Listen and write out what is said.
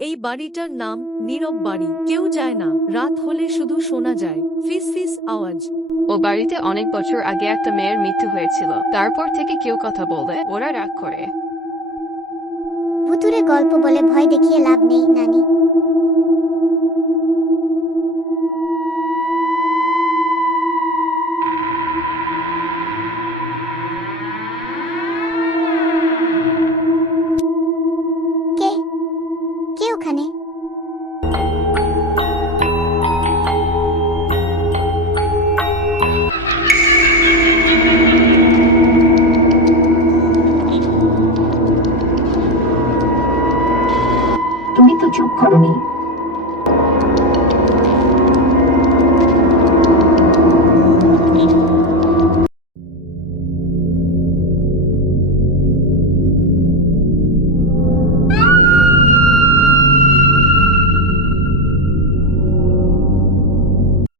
এই বাড়িটার নাম নীরব বাড়ি। কেউ যায় না, রাত হলে শুধু শোনা যায় ফিস ফিস আওয়াজ। ও বাড়িতে অনেক বছর আগে একটা মেয়ের মৃত্যু হয়েছিল, তারপর থেকে কেউ কথা বললে ওরা রাগ করে। ভুতুরে গল্প বলে ভয় দেখিয়ে লাভ নেই, নানি। কে কে ওখানে? তুমি তো চুপ করোনি,